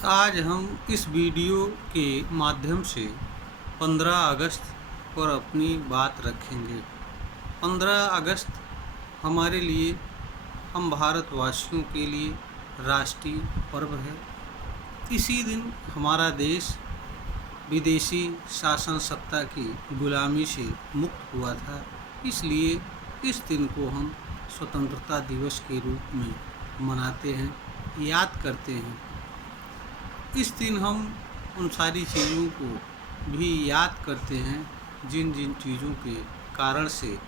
आज हम इस वीडियो के माध्यम से 15 अगस्त पर अपनी बात रखेंगे। 15 अगस्त हमारे लिए, हम भारतवासियों के लिए राष्ट्रीय पर्व है। इसी दिन हमारा देश विदेशी शासन सत्ता की गुलामी से मुक्त हुआ था। इसलिए इस दिन को हम स्वतंत्रता दिवस के रूप में मनाते हैं, याद करते हैं। इस दिन हम उन सारी चीज़ों को भी याद करते हैं जिन जिन चीज़ों के कारण से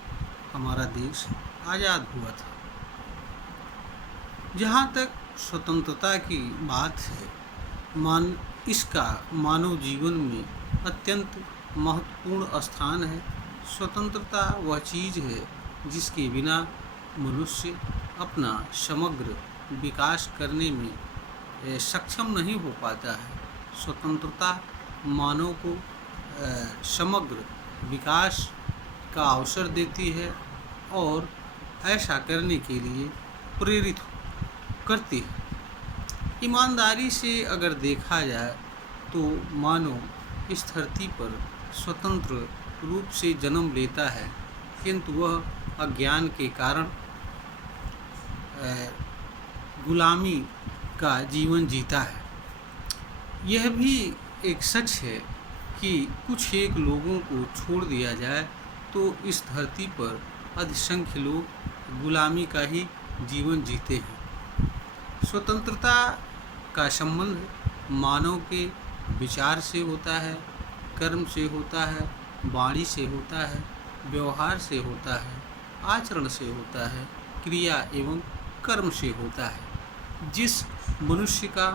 हमारा देश आज़ाद हुआ था। जहाँ तक स्वतंत्रता की बात है, इसका मानव जीवन में अत्यंत महत्वपूर्ण स्थान है। स्वतंत्रता वह चीज़ है जिसके बिना मनुष्य अपना समग्र विकास करने में सक्षम नहीं हो पाता है। स्वतंत्रता मानव को समग्र विकास का अवसर देती है और ऐसा करने के लिए प्रेरित करती है। ईमानदारी से अगर देखा जाए तो मानव इस धरती पर स्वतंत्र रूप से जन्म लेता है, किंतु वह अज्ञान के कारण गुलामी का जीवन जीता है। यह भी एक सच है कि कुछ एक लोगों को छोड़ दिया जाए तो इस धरती पर अधिसंख्य लोग गुलामी का ही जीवन जीते हैं। स्वतंत्रता का संबंध मानव के विचार से होता है, कर्म से होता है, वाणी से होता है, व्यवहार से होता है, आचरण से होता है, क्रिया एवं कर्म से होता है। जिस मनुष्य का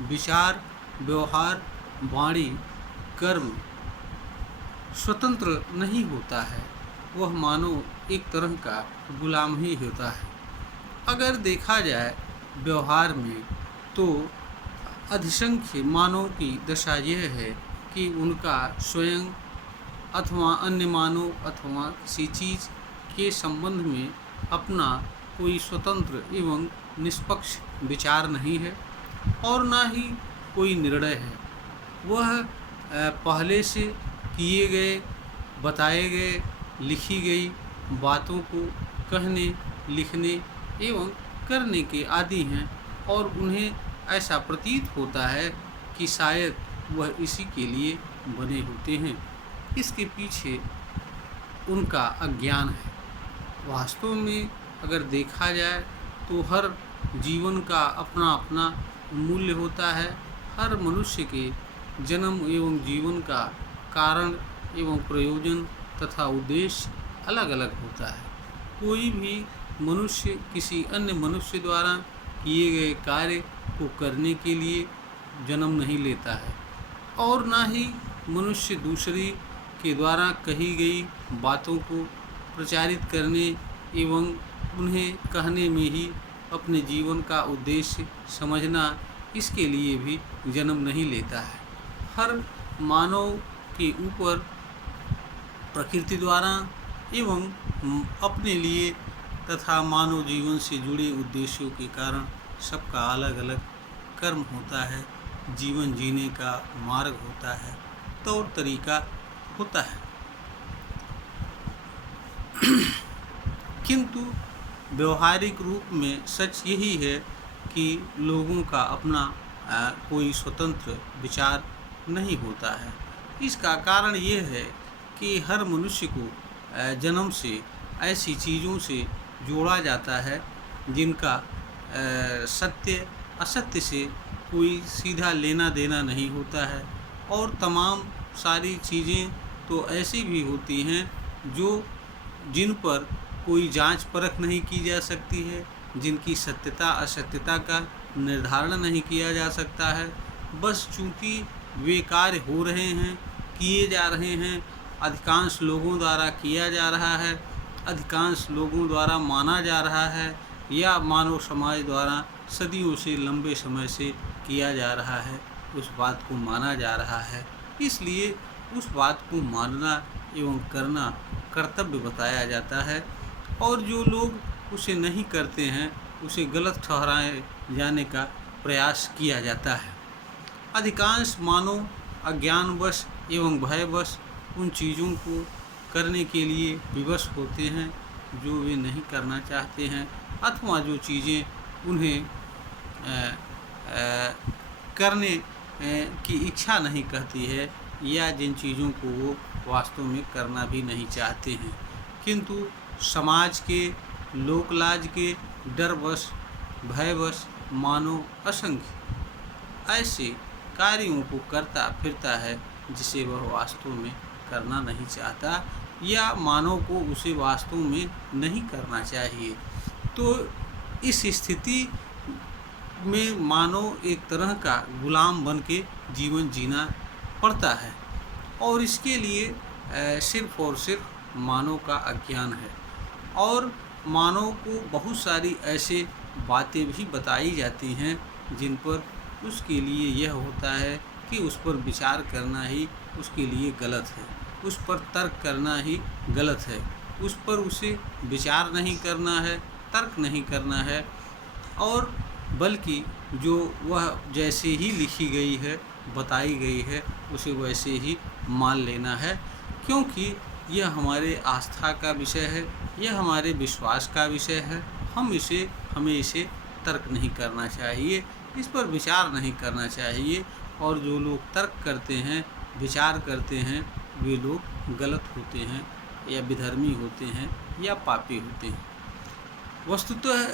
विचार, व्यवहार, वाणी, कर्म स्वतंत्र नहीं होता है, वह मानव एक तरह का गुलाम ही होता है। अगर देखा जाए व्यवहार में तो अधिसंख्य मानव की दशा यह है कि उनका स्वयं अथवा अन्य मानव अथवा किसी चीज़ के संबंध में अपना कोई स्वतंत्र एवं निष्पक्ष विचार नहीं है और ना ही कोई निर्णय है। वह पहले से किए गए, बताए गए, लिखी गई बातों को कहने, लिखने एवं करने के आदी हैं और उन्हें ऐसा प्रतीत होता है कि शायद वह इसी के लिए बने होते हैं। इसके पीछे उनका अज्ञान है। वास्तव में अगर देखा जाए तो हर जीवन का अपना अपना मूल्य होता है। हर मनुष्य के जन्म एवं जीवन का कारण एवं प्रयोजन तथा उद्देश्य अलग अलग होता है। कोई भी मनुष्य किसी अन्य मनुष्य द्वारा किए गए कार्य को करने के लिए जन्म नहीं लेता है और ना ही मनुष्य दूसरे के द्वारा कही गई बातों को प्रचारित करने एवं उन्हें कहने में ही अपने जीवन का उद्देश्य समझना, इसके लिए भी जन्म नहीं लेता है। हर मानव के ऊपर प्रकृति द्वारा एवं अपने लिए तथा मानव जीवन से जुड़े उद्देश्यों के कारण सबका अलग अलग कर्म होता है, जीवन जीने का मार्ग होता है, तौर तरीका होता है। किंतु व्यवहारिक रूप में सच यही है कि लोगों का अपना कोई स्वतंत्र विचार नहीं होता है। इसका कारण ये है कि हर मनुष्य को जन्म से ऐसी चीज़ों से जोड़ा जाता है जिनका सत्य असत्य से कोई सीधा लेना देना नहीं होता है और तमाम सारी चीज़ें तो ऐसी भी होती हैं जिन पर कोई जांच परख नहीं की जा सकती है, जिनकी सत्यता असत्यता का निर्धारण नहीं किया जा सकता है। बस चूँकि वे कार्य हो रहे हैं, किए जा रहे हैं, अधिकांश लोगों द्वारा किया जा रहा है, अधिकांश लोगों द्वारा माना जा रहा है या मानव समाज द्वारा सदियों से लंबे समय से किया जा रहा है, उस बात को माना जा रहा है। इसलिए उस बात को मानना एवं करना कर्तव्य बताया जाता है और जो लोग उसे नहीं करते हैं उसे गलत ठहराए जाने का प्रयास किया जाता है। अधिकांश मानव अज्ञानवश एवं भयवश उन चीज़ों को करने के लिए विवश होते हैं जो वे नहीं करना चाहते हैं, अथवा जो चीज़ें उन्हें करने की इच्छा नहीं कहती है, या जिन चीज़ों को वो वास्तव में करना भी नहीं चाहते हैं, किंतु समाज के, लोकलाज के डरवश, भयवश मानव असंख्य ऐसे कार्यों को करता फिरता है जिसे वह वास्तव में करना नहीं चाहता, या मानव को उसे वास्तव में नहीं करना चाहिए। तो इस स्थिति में मानव एक तरह का गुलाम बन के जीवन जीना पड़ता है, और इसके लिए सिर्फ और सिर्फ मानव का अज्ञान है। और मानव को बहुत सारी ऐसे बातें भी बताई जाती हैं जिन पर उसके लिए यह होता है कि उस पर विचार करना ही उसके लिए गलत है, उस पर तर्क करना ही गलत है, उस पर उसे विचार नहीं करना है, तर्क नहीं करना है, और बल्कि जो वह जैसे ही लिखी गई है, बताई गई है, उसे वैसे ही मान लेना है, क्योंकि यह हमारे आस्था का विषय है, यह हमारे विश्वास का विषय है। हमें इसे तर्क नहीं करना चाहिए, इस पर विचार नहीं करना चाहिए, और जो लोग तर्क करते हैं, विचार करते हैं, वे लोग गलत होते हैं, या विधर्मी होते हैं, या पापी होते हैं। वस्तुतः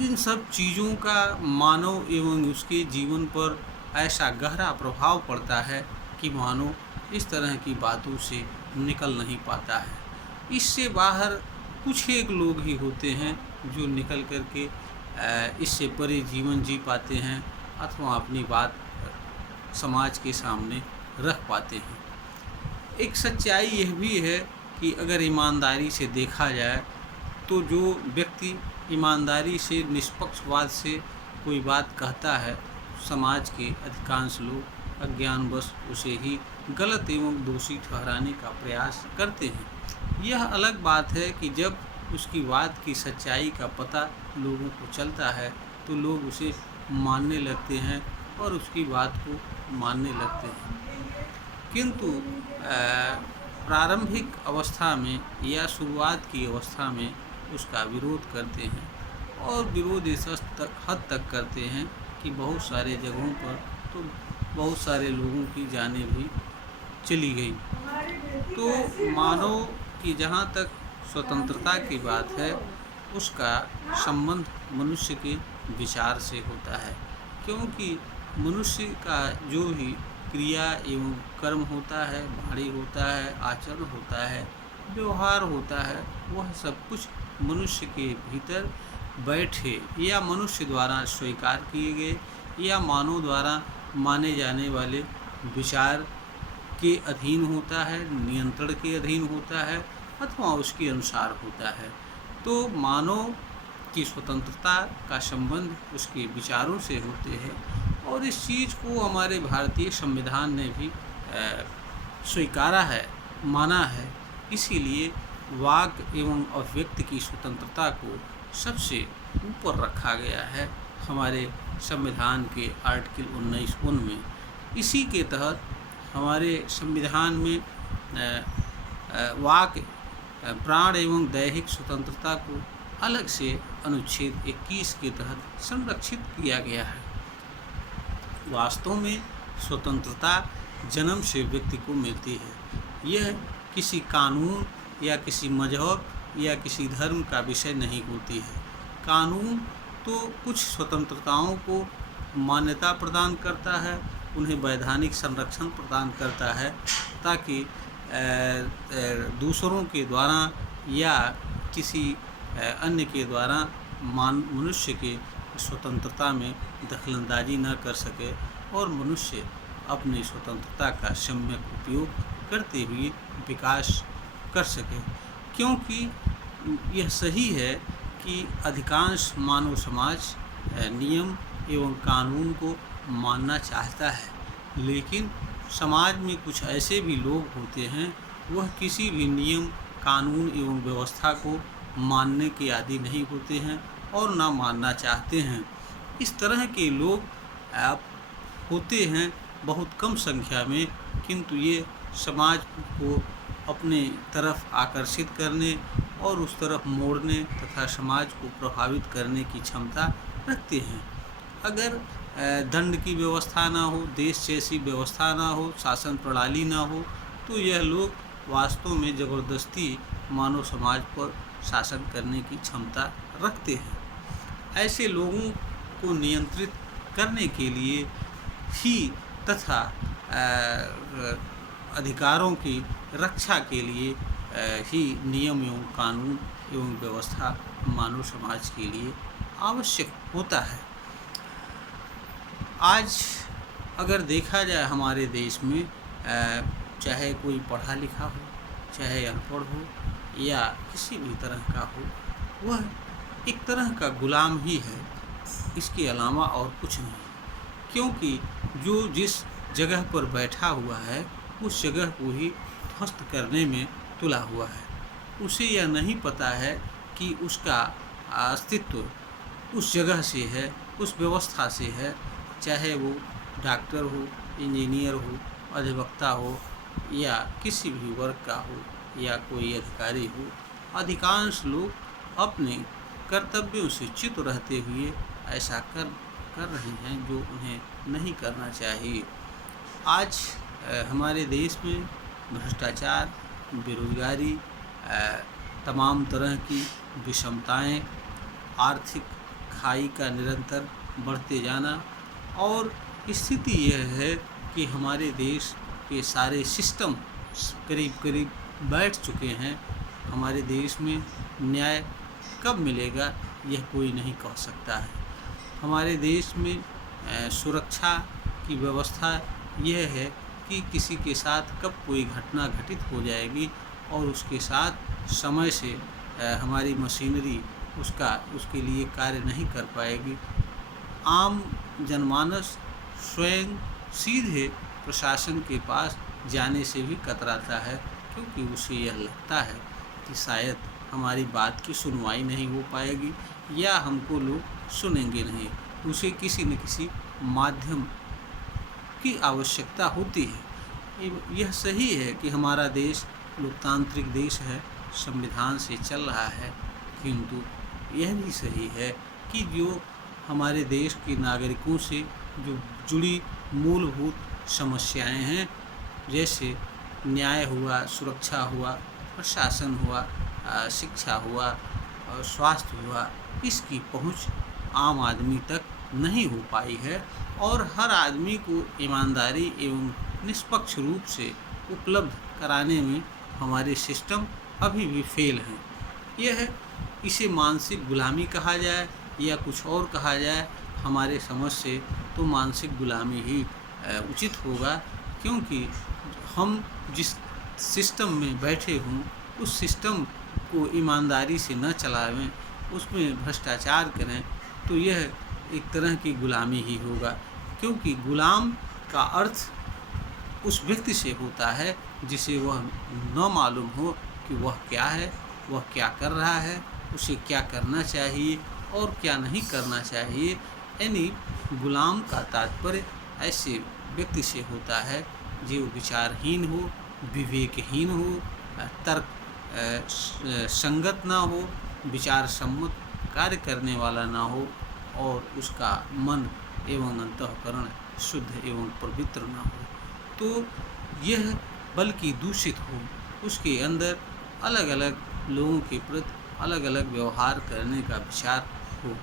इन सब चीज़ों का मानव एवं उसके जीवन पर ऐसा गहरा प्रभाव पड़ता है कि मानव इस तरह की बातों से निकल नहीं पाता है। इससे बाहर कुछ एक लोग ही होते हैं जो निकल करके इससे परे जीवन जी पाते हैं, अथवा अपनी बात समाज के सामने रख पाते हैं। एक सच्चाई यह भी है कि अगर ईमानदारी से देखा जाए तो जो व्यक्ति ईमानदारी से, निष्पक्षवाद से कोई बात कहता है, समाज के अधिकांश लोग अज्ञानवश उसे ही गलत एवं दोषी ठहराने का प्रयास करते हैं। यह अलग बात है कि जब उसकी बात की सच्चाई का पता लोगों को चलता है तो लोग उसे मानने लगते हैं और उसकी बात को मानने लगते हैं, किंतु प्रारंभिक अवस्था में या शुरुआत की अवस्था में उसका विरोध करते हैं, और विरोध इस हद तक करते हैं कि बहुत सारे जगहों पर तो बहुत सारे लोगों की जानें भी चली गई। तो मानव की जहाँ तक स्वतंत्रता की बात है, उसका संबंध मनुष्य के विचार से होता है, क्योंकि मनुष्य का जो भी क्रिया एवं कर्म होता है, वाणी होता है, आचरण होता है, व्यवहार होता है, वह सब कुछ मनुष्य के भीतर बैठे या मनुष्य द्वारा स्वीकार किए गए या मानव द्वारा माने जाने वाले विचार के अधीन होता है, नियंत्रण के अधीन होता है, अथवा उसके अनुसार होता है। तो मानव की स्वतंत्रता का संबंध उसके विचारों से होते हैं, और इस चीज़ को हमारे भारतीय संविधान ने भी स्वीकारा है, माना है। इसीलिए वाक एवं अभिव्यक्ति की स्वतंत्रता को सबसे ऊपर रखा गया है हमारे संविधान के आर्टिकल 19(1) में। इसी के तहत हमारे संविधान में वाक, प्राण एवं दैहिक स्वतंत्रता को अलग से अनुच्छेद 21 के तहत संरक्षित किया गया है। वास्तव में स्वतंत्रता जन्म से व्यक्ति को मिलती है। यह किसी कानून या किसी मजहब या किसी धर्म का विषय नहीं होती है। कानून तो कुछ स्वतंत्रताओं को मान्यता प्रदान करता है, उन्हें वैधानिक संरक्षण प्रदान करता है, ताकि दूसरों के द्वारा या किसी अन्य के द्वारा मनुष्य के स्वतंत्रता में दखलंदाजी न कर सके, और मनुष्य अपनी स्वतंत्रता का सम्यक उपयोग करते हुए विकास कर सके। क्योंकि यह सही है कि अधिकांश मानव समाज नियम एवं कानून को मानना चाहता है, लेकिन समाज में कुछ ऐसे भी लोग होते हैं, वह किसी भी नियम, कानून एवं व्यवस्था को मानने के आदी नहीं होते हैं और ना मानना चाहते हैं। इस तरह के लोग आप होते हैं बहुत कम संख्या में, किंतु ये समाज को अपने तरफ आकर्षित करने और उस तरफ मोड़ने तथा समाज को प्रभावित करने की क्षमता रखते हैं। अगर दंड की व्यवस्था ना हो, देश जैसी व्यवस्था ना हो, शासन प्रणाली ना हो, तो यह लोग वास्तव में ज़बरदस्ती मानव समाज पर शासन करने की क्षमता रखते हैं। ऐसे लोगों को नियंत्रित करने के लिए ही तथा अधिकारों की रक्षा के लिए ही नियम एवं कानून एवं व्यवस्था मानव समाज के लिए आवश्यक होता है। आज अगर देखा जाए हमारे देश में चाहे कोई पढ़ा लिखा हो, चाहे अनपढ़ हो या किसी भी तरह का हो, वह एक तरह का गुलाम ही है, इसके अलावा और कुछ नहीं। क्योंकि जो जिस जगह पर बैठा हुआ है उस जगह को ही ध्वस्त करने में तुला हुआ है। उसे यह नहीं पता है कि उसका अस्तित्व उस जगह से है, उस व्यवस्था से है, चाहे वो डॉक्टर हो, इंजीनियर हो, अधिवक्ता हो या किसी भी वर्ग का हो या कोई अधिकारी हो। अधिकांश लोग अपने कर्तव्यों से च्युत रहते हुए ऐसा कर रहे हैं जो उन्हें नहीं करना चाहिए। आज हमारे देश में भ्रष्टाचार, बेरोजगारी, तमाम तरह की विषमताएं, आर्थिक खाई का निरंतर बढ़ते जाना और स्थिति यह है कि हमारे देश के सारे सिस्टम करीब करीब बैठ चुके हैं। हमारे देश में न्याय कब मिलेगा यह कोई नहीं कह सकता है। हमारे देश में सुरक्षा की व्यवस्था यह है कि किसी के साथ कब कोई घटना घटित हो जाएगी और उसके साथ समय से हमारी मशीनरी उसके लिए कार्य नहीं कर पाएगी। आम जनमानस स्वयं सीधे प्रशासन के पास जाने से भी कतराता है, क्योंकि उसे यह लगता है कि शायद हमारी बात की सुनवाई नहीं हो पाएगी या हमको लोग सुनेंगे नहीं। उसे किसी न किसी माध्यम की आवश्यकता होती है। यह सही है कि हमारा देश लोकतांत्रिक देश है, संविधान से चल रहा है, किंतु यह भी सही है कि जो हमारे देश के नागरिकों से जो जुड़ी मूलभूत समस्याएं हैं, जैसे न्याय हुआ, सुरक्षा हुआ, प्रशासन हुआ, शिक्षा हुआ और स्वास्थ्य हुआ, इसकी पहुंच आम आदमी तक नहीं हो पाई है और हर आदमी को ईमानदारी एवं निष्पक्ष रूप से उपलब्ध कराने में हमारे सिस्टम अभी भी फेल हैं। यह इसे मानसिक गुलामी कहा जाए या कुछ और कहा जाए, हमारे समझ से तो मानसिक गुलामी ही उचित होगा, क्योंकि हम जिस सिस्टम में बैठे हों उस सिस्टम को ईमानदारी से न चलावें, उसमें भ्रष्टाचार करें, तो यह एक तरह की गुलामी ही होगा। क्योंकि गुलाम का अर्थ उस व्यक्ति से होता है जिसे वह न मालूम हो कि वह क्या है, वह क्या कर रहा है, उसे क्या करना चाहिए और क्या नहीं करना चाहिए। यानी गुलाम का तात्पर्य ऐसे व्यक्ति से होता है जो विचारहीन हो, विवेकहीन हो, तर्क संगत ना हो, विचार सम्मत कार्य करने वाला ना हो और उसका मन एवं अंतःकरण शुद्ध एवं पवित्र ना हो, तो यह बल्कि दूषित हो, उसके अंदर अलग अलग लोगों के प्रति अलग अलग व्यवहार करने का विचार हो।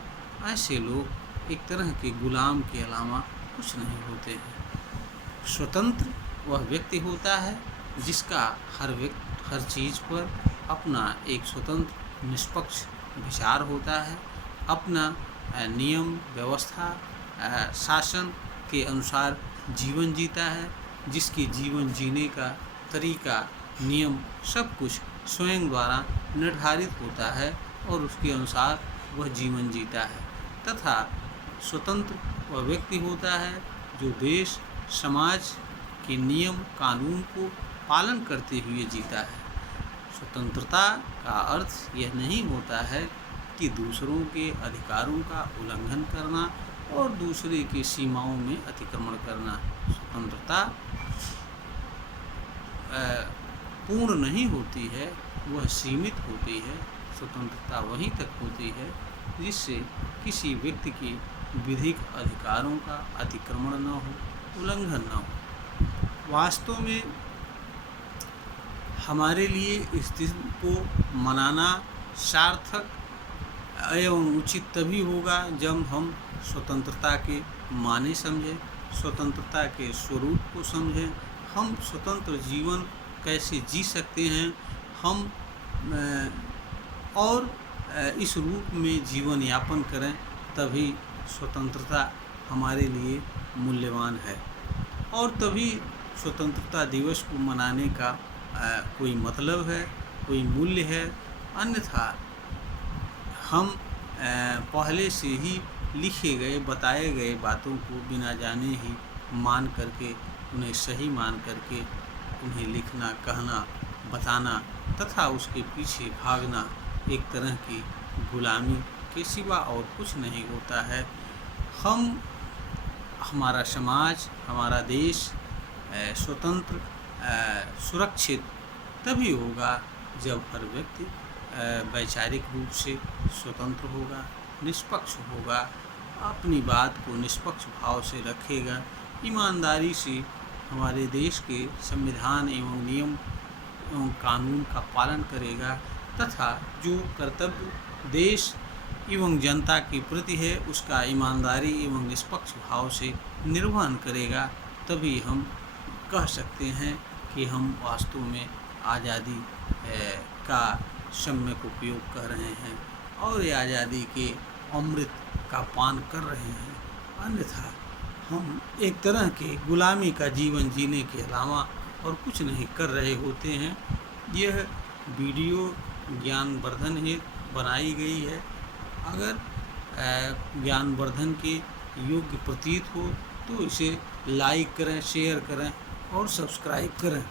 ऐसे लोग एक तरह के गुलाम के अलावा कुछ नहीं होते हैं। स्वतंत्र वह व्यक्ति होता है जिसका हर चीज़ पर अपना एक स्वतंत्र निष्पक्ष विचार होता है, अपना नियम व्यवस्था शासन के अनुसार जीवन जीता है, जिसके जीवन जीने का तरीका नियम सब कुछ स्वयं द्वारा निर्धारित होता है और उसके अनुसार वह जीवन जीता है। तथा स्वतंत्र वह व्यक्ति होता है जो देश समाज के नियम कानून को पालन करते हुए जीता है। स्वतंत्रता का अर्थ यह नहीं होता है कि दूसरों के अधिकारों का उल्लंघन करना और दूसरे की सीमाओं में अतिक्रमण करना। स्वतंत्रता पूर्ण नहीं होती है, वह सीमित होती है। स्वतंत्रता वहीं तक होती है जिससे किसी व्यक्ति के विधिक अधिकारों का अतिक्रमण न हो, उल्लंघन न हो। वास्तव में हमारे लिए इस दिन को मनाना सार्थक एवं उचित तभी होगा जब हम स्वतंत्रता के माने समझें, स्वतंत्रता के स्वरूप को समझें, हम स्वतंत्र जीवन कैसे जी सकते हैं, हम और इस रूप में जीवन यापन करें, तभी स्वतंत्रता हमारे लिए मूल्यवान है और तभी स्वतंत्रता दिवस को मनाने का कोई मतलब है, कोई मूल्य है। अन्यथा हम पहले से ही लिखे गए बताए गए बातों को बिना जाने ही मान करके, उन्हें सही मान करके उन्हें लिखना, कहना, बताना तथा उसके पीछे भागना एक तरह की गुलामी के सिवा और कुछ नहीं होता है। हमारा समाज, हमारा देश स्वतंत्र सुरक्षित तभी होगा जब हर व्यक्ति वैचारिक रूप से स्वतंत्र होगा, निष्पक्ष होगा, अपनी बात को निष्पक्ष भाव से रखेगा, ईमानदारी से हमारे देश के संविधान एवं नियम एवं कानून का पालन करेगा तथा जो कर्तव्य देश एवं जनता के प्रति है उसका ईमानदारी एवं निष्पक्ष भाव से निर्वहन करेगा। तभी हम कह सकते हैं कि हम वास्तव में आज़ादी का सम्यक उपयोग कर रहे हैं और ये आज़ादी के अमृत का पान कर रहे हैं। अन्यथा हम एक तरह के गुलामी का जीवन जीने के अलावा और कुछ नहीं कर रहे होते हैं। यह वीडियो ज्ञानवर्धन हेतु बनाई गई है। अगर ज्ञानवर्धन के योग्य प्रतीत हो तो इसे लाइक करें, शेयर करें और सब्सक्राइब करें।